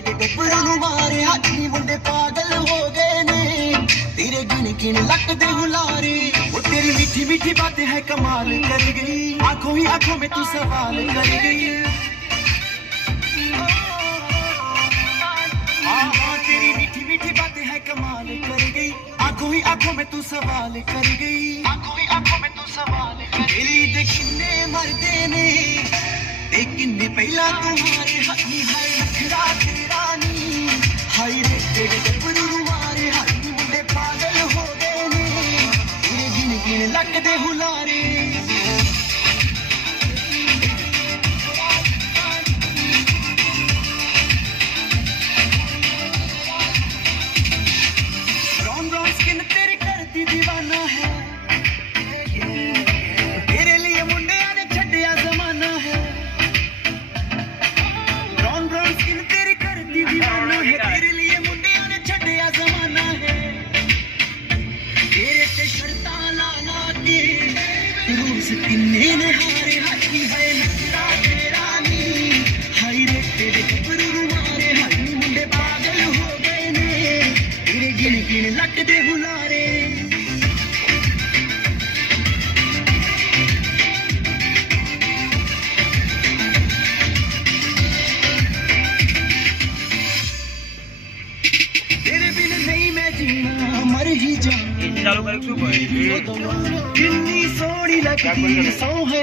ਦੇ ਗੱਭਰੂ ਨੂੰ ਮਾਰੇ ਹਾਥੀ ਮੁੰਡੇ ਪਾਗਲ ਹੋ ਗਏ ਨੇ तेरे गिन गिन लगते हुलारे वो तेरी मीठी मीठी बातें है कमाल कर गई आंखों ही आंखों में तू सवाल कर गई हाँ तेरी मीठी मीठी बातें है कमाल कर गई आंखों ही आंखों में तू सवाल कर गई आंखों ही आंखों में तू सवाल कर गई दे किन्ने मरदे ने ते किन्ने पहला तुम्हारे हाथी है नखरा तेरा नी हाय रे तेरे गब्बरू मारे हाथी मुंडे पागल हो गए ने तेरे गिन गिन लगदे हुलारे चालू कर कितनी सोहनी लगती सौ है